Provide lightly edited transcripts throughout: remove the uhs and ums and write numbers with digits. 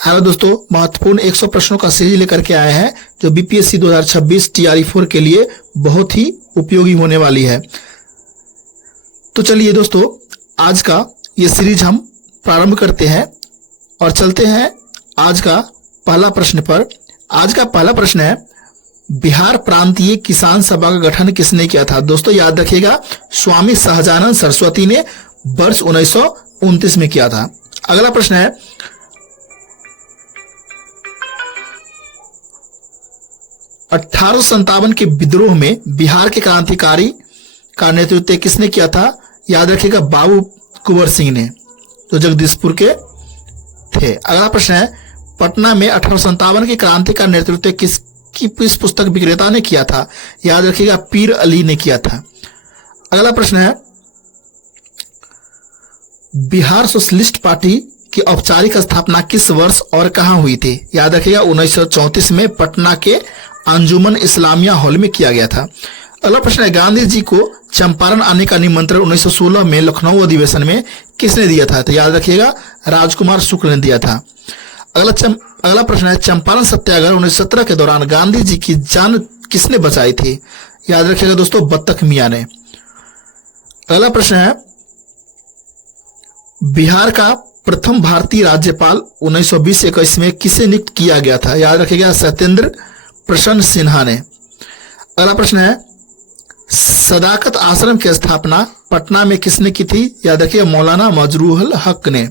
Hello दोस्तों, महत्वपूर्ण 100 प्रश्नों का सीरीज लेकर के आए हैं जो बीपीएससी 2026 टीआरई4 के लिए बहुत ही उपयोगी होने वाली है। तो चलिए दोस्तों, आज का ये सीरीज हम प्रारंभ करते हैं और चलते हैं आज का पहला प्रश्न पर। आज का पहला प्रश्न है, बिहार प्रांतीय किसान सभा का गठन किसने किया था? दोस्तों याद रखिएगा, स्वामी सहजानंद सरस्वती ने वर्ष 1929 में किया था। अगला प्रश्न है, 1857 के विद्रोह में बिहार के क्रांतिकारी का नेतृत्व किसने किया था? याद रखिएगा, बाबू कुंवर सिंह ने, जो जगदीशपुर के थे। अगला प्रश्न है, पटना में 1857 की क्रांति का नेतृत्व किस पुस्तक विक्रेता ने किया था? याद रखिएगा, पीर अली ने किया था। अगला प्रश्न है, बिहार सोशलिस्ट पार्टी की औपचारिक स्थापना किस वर्ष और कहां हुई थी? याद रखिएगा, 1934 में पटना के अंजुमन इस्लामिया हॉल में किया गया था। अगला प्रश्न है, गांधी जी को चंपारण आने का निमंत्रण 1916 में लखनऊ अधिवेशन में किसने दिया था? तो याद रखिएगा, राजकुमार शुक्ल ने दिया था। अगला प्रश्न है, चंपारण सत्याग्रह 1917 के दौरान गांधी जी की जान किसने बचाई थी? याद रखिएगा दोस्तों, बत्तख मियां ने। अगला प्रश्न है, बिहार का प्रथम भारतीय राज्यपाल 1920-21 में किसे नियुक्त किया गया था? याद रखिएगा, सत्येंद्र प्रसन्न सिन्हा ने। अगला प्रश्न है, सदाकत आश्रम की स्थापना पटना में किसने की थी? याद रखिए, मौलाना मजरूहुल हक ने।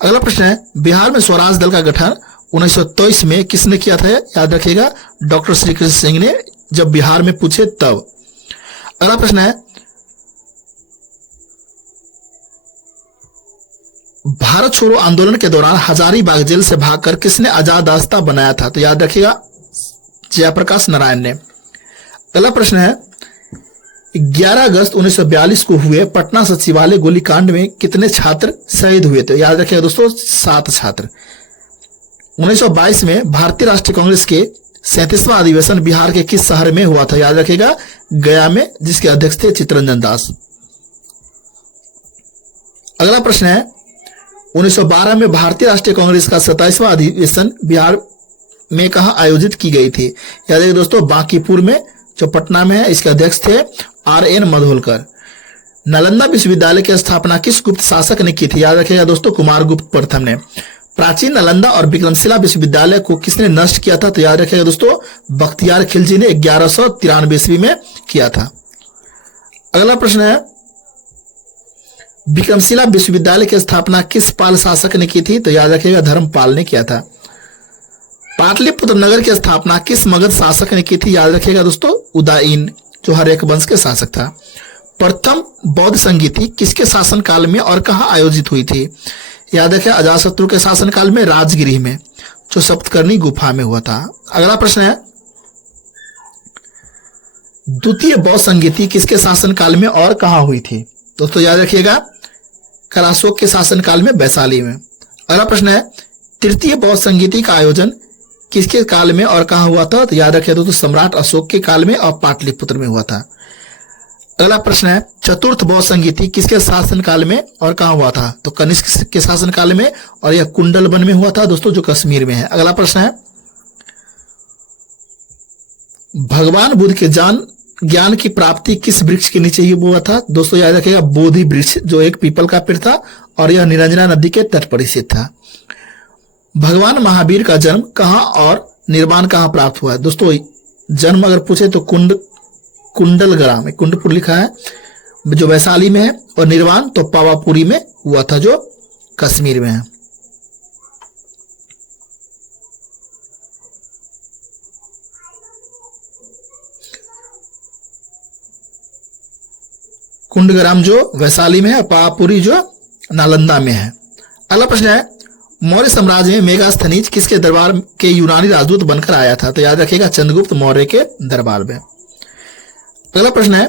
अगला प्रश्न है, बिहार में स्वराज दल का गठन 1923 में किसने किया था? याद रखिएगा, डॉक्टर श्री कृष्ण सिंह ने, जब बिहार में पूछे तब। अगला प्रश्न है, भारत छोड़ो आंदोलन के दौरान हजारीबाग जेल से भागकर किसने आजाद रास्ता बनाया था? तो याद रखिएगा, जयप्रकाश नारायण ने। अगला प्रश्न है, 11 अगस्त 1942 को हुए पटना सचिवालय गोलीकांड में कितने छात्र शहीद हुए थे? याद रखिएगा दोस्तों, 7 छात्र। 1922 में भारतीय राष्ट्रीय कांग्रेस के 37वां अधिवेशन बिहार के किस शहर में हुआ था? याद रखिएगा, गया में, जिसके अध्यक्ष थे चित्तरंजन दास। अगला प्रश्न है, 1912 में भारतीय राष्ट्रीय कांग्रेस का 27वां अधिवेशन बिहार में कहां आयोजित की गई थी? याद रखिए दोस्तों, बांकीपुर में, जो पटना में है। इसके अध्यक्ष थे RN मधोलकर। नालंदा विश्वविद्यालय की स्थापना किस गुप्त शासक ने की थी? याद रखिएगा दोस्तों, कुमारगुप्त प्रथम ने। प्राचीन नालंदा और विक्रमशिला विश्वविद्यालय को किसने नष्ट किया था? तो याद रखिएगा दोस्तों, बख्तियार खिलजी ने 1193 ईस्वी में किया था। अगला प्रश्न है, विक्रमशिला विश्वविद्यालय की स्थापना किस पाल शासक ने की थी? तो याद रखिएगा, धर्मपाल ने किया था। पाटलिपुत्र नगर की स्थापना किस मगध शासक ने की थी? याद रखिएगा दोस्तों, उदयन, जो हर्यक वंश के शासक था। प्रथम बौद्ध संगीति किसके शासनकाल में और कहां आयोजित हुई थी? याद रखिए, अजातशत्रु के शासनकाल में राजगिरी में, जो सप्तकर्णी गुफा में हुआ था। अगला प्रश्न है, द्वितीय बौद्ध संगीति किसके शासनकाल में और कहां हुई थी? दोस्तों याद रखिएगा, कराशोक के शासनकाल में, वैशाली में। अगला प्रश्न है, तृतीय बौद्ध संगीति का आयोजन किसके काल में और कहां हुआ था? तो याद रखिए दोस्तों, सम्राट अशोक के काल में और पाटलिपुत्र में हुआ था। अगला प्रश्न है, चतुर्थ बौद्ध संगीति किसके शासनकाल में और कहां हुआ था? तो कनिष्क के शासनकाल में, और यह कुंडलवन में हुआ था दोस्तों, जो कश्मीर में है। अगला प्रश्न है, भगवान बुद्ध के ज्ञान की प्राप्ति किस वृक्ष के नीचे ही हुआ था? दोस्तों याद रखिएगा, बोधि वृक्ष, जो एक पीपल का पेड़ था, और यह निरंजना नदी के तट पर स्थित था। भगवान महावीर का जन्म कहां और निर्वाण कहां प्राप्त हुआ है? दोस्तों जन्म अगर पूछे तो कुंडलग्राम में, कुंडपुर लिखा है, जो वैशाली में है, और निर्वाण तो पावापुरी में हुआ था, जो कश्मीर में है। कुंडग्राम जो वैशाली में है, पावापुरी जो नालंदा में है। अगला प्रश्न है, मौर्य साम्राज्य में मेगास्थनीज किसके दरबार के यूनानी राजदूत बनकर आया था? तो याद रखिएगा, चंद्रगुप्त मौर्य के दरबार में। अगला प्रश्न है,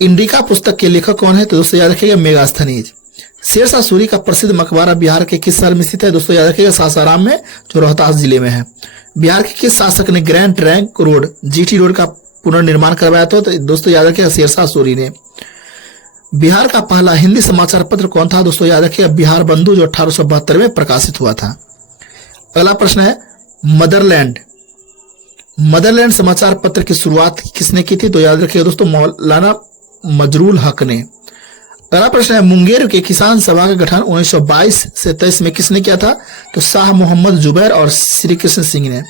इंडिका पुस्तक के लेखक कौन है? तो दोस्तों याद रखिएगा, मेगास्थनीज। शेरशाह सूरी का प्रसिद्ध मकबरा बिहार के किस शहर में स्थित है? दोस्तों याद रखिएगा, सासाराम में, जो रोहतास जिले में है। बिहार के किस शासक ने grand trunk road, GT road का पुनर्निर्माण करवाया था? तो दोस्तों याद रखिएगा, शेरशाह सूरी ने। बिहार का पहला हिंदी समाचार पत्र कौन था? दोस्तों याद रखिएगा, बिहार बंधु, जो 1872 में प्रकाशित हुआ था। अगला प्रश्न है मदरलैंड। मदरलैंड समाचार पत्र की शुरुआत किसने की थी? तो याद रखिएगा दोस्तों, मौलाना मजरूल हक ने। अगला प्रश्न है मुंगेर के किसान सभा का गठन 1922 से 23 में किसने किया था? तो शाह मोहम्मद जुबैर और श्री कृष्ण सिंह ने।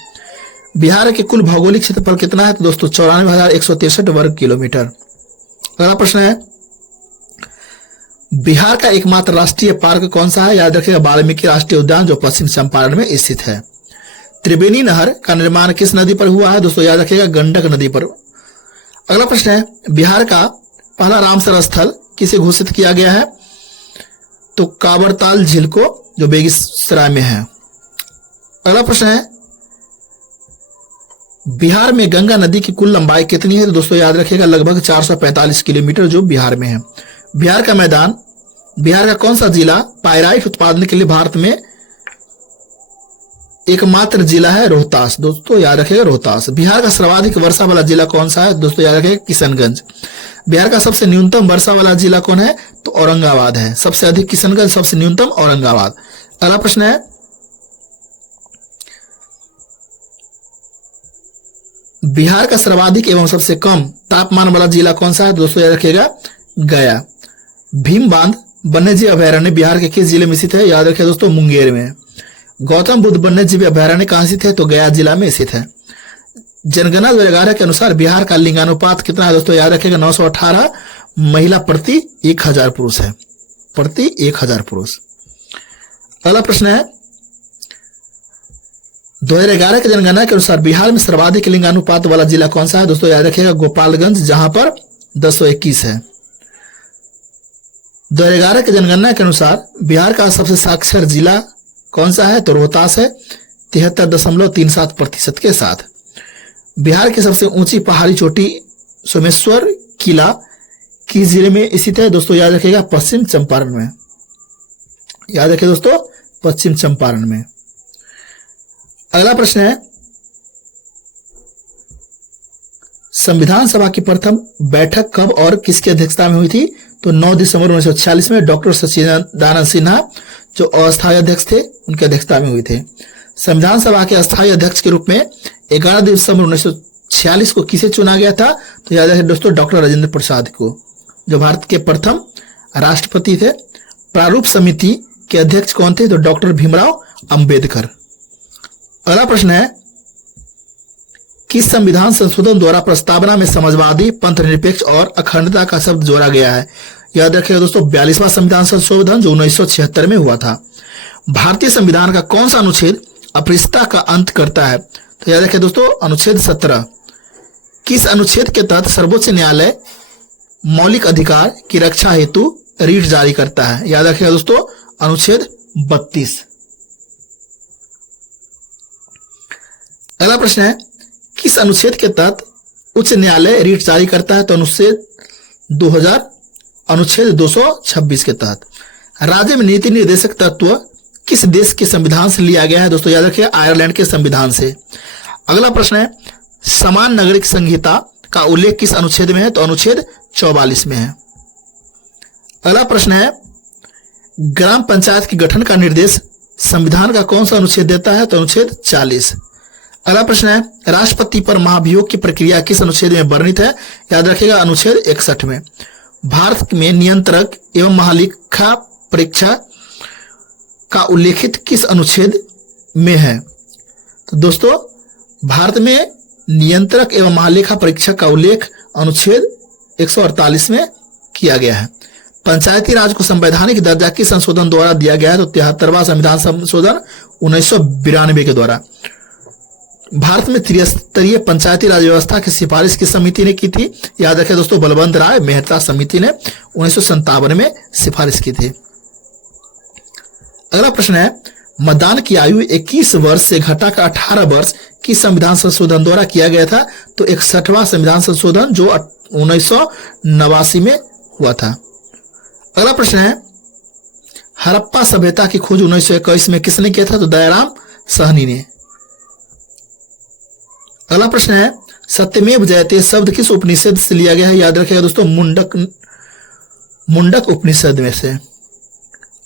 बिहार के कुल भौगोलिक क्षेत्रफल कितना है? तो दोस्तों 94,163 वर्ग किलोमीटर। अगला प्रश्न है बिहार का एकमात्र राष्ट्रीय पार्क कौन सा है? याद रखिएगा, वाल्मीकि राष्ट्रीय उद्यान, जो पश्चिम चंपारण में स्थित है। त्रिवेणी नहर का निर्माण किस नदी पर हुआ है? दोस्तों याद रखिएगा, गंडक नदी पर। अगला प्रश्न है बिहार का पहला रामसर स्थल किसे घोषित किया गया है? तो कांवरताल झील को, जो बेगूसराय में है। अगला प्रश्न है बिहार में गंगा नदी की कुल लंबाई कितनी है? तो दोस्तों याद रखिएगा, लगभग 445 किलोमीटर, जो बिहार में है। बिहार का मैदान, बिहार का कौन सा जिला पाइराइट उत्पादन के लिए भारत में एकमात्र जिला है? रोहतास। दोस्तों याद रखिएगा, रोहतास। बिहार का सर्वाधिक वर्षा वाला जिला कौन सा है? दोस्तों याद रखिएगा, किशनगंज। बिहार का सबसे न्यूनतम वर्षा वाला जिला कौन है? तो औरंगाबाद है। सबसे अधिक किशनगंज, सबसे न्यूनतम औरंगाबाद। अगला प्रश्न है बिहार का सर्वाधिक एवं सबसे कम तापमान वाला जिला कौन सा है? दोस्तों याद रखिएगा, गया। भीम बांध वन्यजीव अभयारण्य बिहार के किस जिले में स्थित है? याद रखिए दोस्तों, मुंगेर में। गौतम बुद्ध वन्यजीव अभयारण्य कहां स्थित है? तो गया जिला में स्थित है। जनगणना 2011 के अनुसार बिहार का लिंगानुपात कितना है? दोस्तों याद रखिएगा, 918 महिला प्रति 1000 पुरुष है, प्रति 1000 पुरुष। अगला प्रश्न है 2011 की जनगणना के अनुसार बिहार में सर्वाधिक लिंगानुपात वाला जिला कौन सा है? दोस्तों याद रखिएगा, गोपालगंज, जहां पर 1021 है। 2011 की जनगणना के अनुसार बिहार का सबसे साक्षर जिला कौन सा है? तो रोहतास है, 73.37% के साथ। बिहार की सबसे ऊंची पहाड़ी चोटी सोमेश्वर किला किस जिले में स्थित है? दोस्तों याद रखिएगा, पश्चिम चंपारण में। याद रखिए दोस्तों, पश्चिम चंपारण में। अगला प्रश्न है संविधान सभा की प्रथम बैठक कब और किसकी अध्यक्षता में हुई थी? तो 9 दिसंबर 1946 में डॉक्टर सच्चिदानंद सिन्हा, जो अस्थायी अध्यक्ष थे, उनकी अध्यक्षता में हुई थी। संविधान सभा के अस्थायी अध्यक्ष के रूप में 11 दिसंबर 1946 को किसे चुना गया था? तो याद रखिए दोस्तों, डॉक्टर राजेंद्र प्रसाद को, जो भारत के प्रथम राष्ट्रपति थे। प्रारूप समिति के अध्यक्ष कौन थे? तो डॉक्टर भीमराव अंबेडकर। अगला प्रश्न है किस संविधान संशोधन द्वारा प्रस्तावना में समाजवादी, पंथ निरपेक्ष और अखंडता का शब्द जोड़ा गया है? याद रखिएगा दोस्तों, 42वां संविधान संशोधन, जो 1976 में हुआ था। भारतीय संविधान का कौन सा अनुच्छेद अपरिष्टता का अंत करता है? तो याद रखिए दोस्तों, अनुच्छेद 17। किस अनुच्छेद के तहत सर्वोच्च न्यायालय मौलिक अधिकार की रक्षा हेतु रीट जारी करता है? याद रखिएगा दोस्तों, अनुच्छेद 32। अगला प्रश्न है किस अनुच्छेद के तहत उच्च न्यायालय रीट जारी करता है? तो अनुच्छेद 226 के तहत। राज्य में नीति निर्देशक तत्व किस देश के संविधान से लिया गया है? दोस्तों याद रखिए, आयरलैंड के संविधान से। अगला प्रश्न है समान नागरिक संहिता का उल्लेख किस अनुच्छेद में है? तो अनुच्छेद 44 में है। अगला प्रश्न है ग्राम पंचायत के गठन का निर्देश संविधान का कौन सा अनुच्छेद देता है? तो अनुच्छेद 40। अगला प्रश्न है राष्ट्रपति पर महाभियोग की प्रक्रिया किस अनुच्छेद में वर्णित है? याद रखिएगा, अनुच्छेद 61 में। भारत में नियंत्रक एवं महालेखा परीक्षा का उल्लेखित किस अनुच्छेद में है? तो दोस्तों, भारत में नियंत्रक एवं महालेखा परीक्षा का उल्लेख अनुच्छेद 148 में किया गया है। पंचायती राज को संवैधानिक दर्जा किस संशोधन द्वारा दिया गया है? तो 73वां संविधान संशोधन 1992 के द्वारा। भारत में त्रिस्तरीय पंचायती राज व्यवस्था की सिफारिश किस समिति ने की थी? याद रखें दोस्तों, बलवंत राय मेहता समिति ने 1957 में सिफारिश की थी। अगला प्रश्न है मतदान की आयु 21 वर्ष से घटाकर 18 वर्ष किस संविधान संशोधन द्वारा किया गया था? तो 61वां संविधान संशोधन, जो 1989 में हुआ था। अगला प्रश्न है हड़प्पा सभ्यता की खोज 1921 में किसने किया था? तो दयाराम साहनी ने। अगला प्रश्न है सत्यमेव जयते शब्द किस उपनिषद से लिया गया है? याद रखिएगा दोस्तों, मुंडक उपनिषद में से।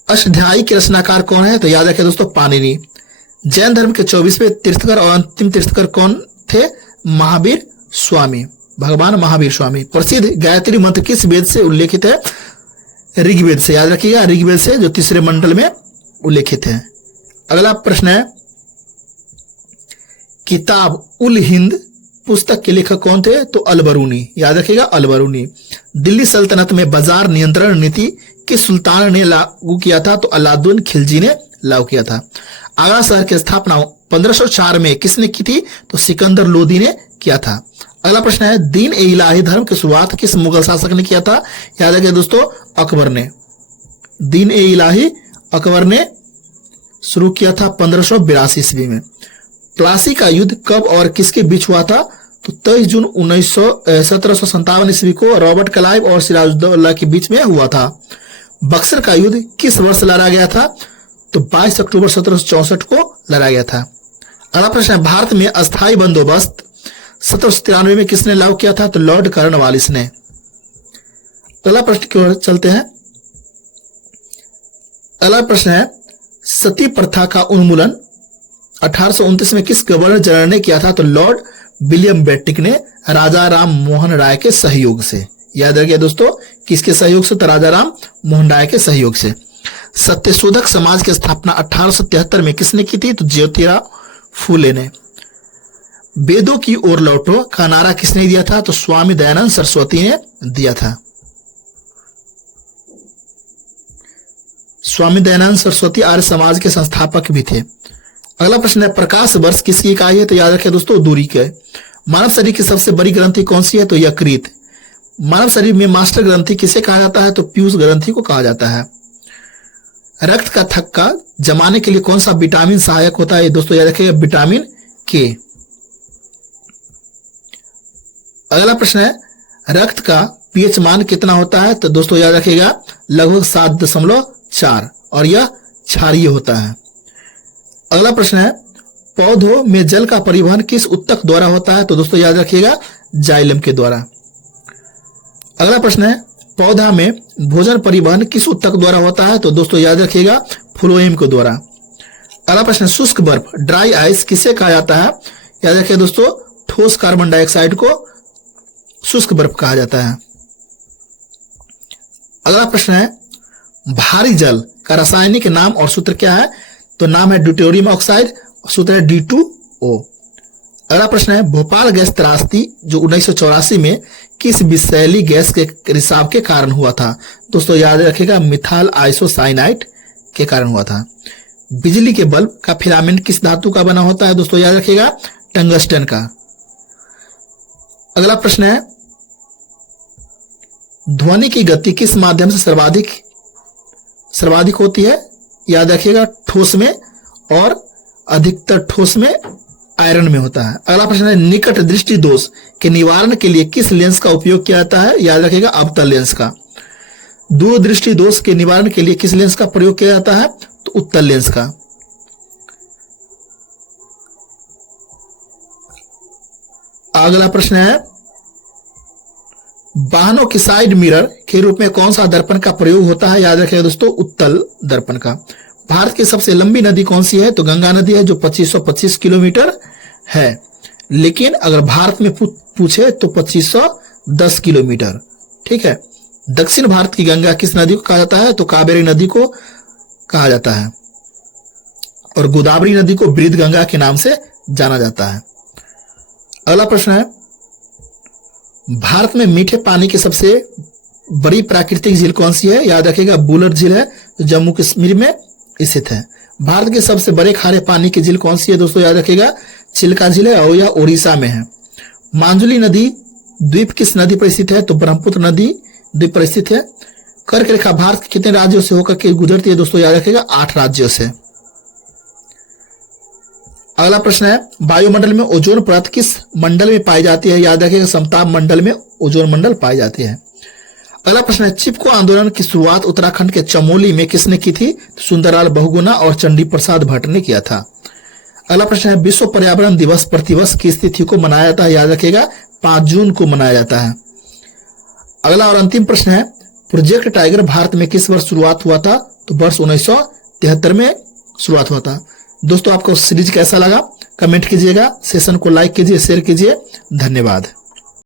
अष्टाध्यायी के रचनाकार कौन है? तो याद रखिए दोस्तों, पाणिनि। जैन धर्म के 24वें तीर्थकर और अंतिम तीर्थकर कौन थे? महावीर स्वामी, भगवान महावीर स्वामी। प्रसिद्ध गायत्री मंत्र किस वेद से उल्लेखित है? ऋग्वेद से। याद रखिएगा, ऋग्वेद से, जो तीसरे मंडल में उल्लेखित है। अगला प्रश्न है, किताब उल हिंद पुस्तक के लेखक कौन थे? तो अलबरूनी। याद रखिएगा, अलबरूनी। दिल्ली सल्तनत में बाजार नियंत्रण नीति किस सुल्तान ने लागू किया था? तो अलाउद्दीन खिलजी ने लागू किया था। आगरा शहर की स्थापना 1504 में किसने की थी? तो सिकंदर लोदी ने किया था। अगला प्रश्न है, दीन ए इलाही धर्म की शुरुआत किस मुगल शासक ने किया था? याद रखिए दोस्तों, अकबर ने। दीन ए इलाही अकबर ने शुरू किया था 1582 ईस्वी में। प्लासी का युद्ध कब और किसके बीच हुआ था? तो 23 जून 1757 ईस्वी को रॉबर्ट क्लाइव और सिराजुद्दौला के बीच में हुआ था। बक्सर का युद्ध किस वर्ष लड़ा गया था? तो 22 अक्टूबर 1764 को लड़ा गया था। अगला प्रश्न है, भारत में अस्थायी बंदोबस्त 1793 में किसने लागू किया था? तो लॉर्ड कॉर्नवालिस ने। अगला प्रश्न की ओर चलते हैं। अगला प्रश्न है, सती प्रथा का उन्मूलन 1829 में किस गवर्नर जनरल ने किया था? तो लॉर्ड विलियम बेंटिक ने राजा राम मोहन राय के सहयोग से। याद रखिए दोस्तों, किसके सहयोग से? तो राजा राम मोहन राय के सहयोग से। सत्यशोधक समाज की स्थापना 1873 में किसने की थी? तो ज्योतिराव फूले ने। वेदों की ओर लौटो का नारा किसने दिया था? तो स्वामी दयानंद सरस्वती ने दिया था। स्वामी दयानंद सरस्वती आर्य समाज के संस्थापक भी थे। अगला प्रश्न है, प्रकाश वर्ष किसकी इकाई है? तो याद रखिए दोस्तों, दूरी के। मानव शरीर की सबसे बड़ी ग्रंथि कौन सी है? तो यकृत। मानव शरीर में मास्टर ग्रंथि किसे कहा जाता है? तो पीयूष ग्रंथि को कहा जाता है। रक्त का थक्का जमाने के लिए कौन सा विटामिन सहायक होता है? दोस्तों याद रखिएगा, विटामिन के। अगला प्रश्न है, रक्त का पीएच मान कितना होता है? तो दोस्तों याद रखिएगा, लगभग 7.4 और यह क्षारीय होता है। अगला प्रश्न है, पौधों में जल का परिवहन किस उत्तक द्वारा होता है? तो दोस्तों याद रखिएगा, जाइलम के द्वारा। अगला प्रश्न है, पौधा में भोजन परिवहन किस उत्तक द्वारा होता है? तो दोस्तों याद रखिएगा, फ्लोएम के द्वारा। अगला प्रश्न, शुष्क बर्फ ड्राई आइस किसे कहा जाता है? याद रखिए दोस्तों, ठोस कार्बन डाइऑक्साइड को शुष्क बर्फ कहा जाता है। अगला प्रश्न है, भारी जल का रासायनिक नाम और सूत्र क्या है? तो नाम है ड्यूटेरियम ऑक्साइड, सूत्र है D2O। अगला प्रश्न है, भोपाल गैस त्रासदी जो 1984 में किस विषैली गैस के रिसाव के कारण हुआ था? दोस्तों याद रखिएगा, मिथाइल आइसोसाइनाइड के कारण हुआ था। बिजली के बल्ब का फिलामेंट किस धातु का बना होता है? दोस्तों याद रखिएगा, टंगस्टन का। अगला प्रश्न है, ध्वनि की गति किस माध्यम से सर्वाधिक होती है? याद रखिएगा, ठोस में, और अधिकतर ठोस में आयरन में होता है। अगला प्रश्न है, निकट दृष्टि दोष के निवारण के लिए किस लेंस का उपयोग किया जाता है? याद रखिएगा, अवतल लेंस का। दूरदृष्टि दोष के निवारण के लिए किस लेंस का प्रयोग किया जाता है? तो उत्तल लेंस का। अगला प्रश्न है, वाहनों की साइड मिरर के रूप में कौन सा दर्पण का प्रयोग होता है? याद रखिएगा दोस्तों, उत्तल दर्पण का। भारत की सबसे लंबी नदी कौन सी है? तो गंगा नदी है, जो 2525 किलोमीटर है। लेकिन अगर भारत में पूछे तो 2510 किलोमीटर। ठीक है। दक्षिण भारत की गंगा किस नदी को कहा जाता है? तो कावेरी नदी को कहा जाता है, और गोदावरी नदी को वृद्ध गंगा के नाम से जाना जाता है। अगला प्रश्न है, भारत में मीठे पानी की सबसे बड़ी प्राकृतिक झील कौन सी है? याद रखिएगा, बुलर झील है, जो जम्मू कश्मीर में स्थित है। भारत के सबसे बड़े खारे पानी की झील कौन सी है? दोस्तों याद रखिएगा, चिल्का झील है, और यह उड़ीसा में है। मांजुली नदी द्वीप किस नदी पर स्थित है? तो ब्रह्मपुत्र नदी द्वीप पर स्थित है। कर्क रेखा भारत के कितने राज्यों से होकर के गुजरती है? दोस्तों याद रखिएगा, 8 राज्यों से। अगला प्रश्न है, वायुमंडल में ओजोन परत किस मंडल में पाई जाती है? याद रखिएगा, समताप मंडल में ओजोन मंडल पाई जाती है। अगला प्रश्न है, चिपको आंदोलन की शुरुआत उत्तराखंड के चमोली में किसने की थी? सुंदरलाल बहुगुणा और चंडी प्रसाद भट्ट ने किया था। अगला प्रश्न है, विश्व पर्यावरण दिवस प्रतिवर्ष किस तिथि को मनाया जाता है? याद रखिएगा, 5 जून को मनाया जाता है। अगला और अंतिम प्रश्न है, प्रोजेक्ट टाइगर भारत में किस वर्ष शुरुआत हुआ था? तो वर्ष 1973 में शुरुआत हुआ था। दोस्तों, आपको सीरीज कैसा लगा कमेंट कीजिएगा, सेशन को लाइक कीजिए, शेयर कीजिए। धन्यवाद।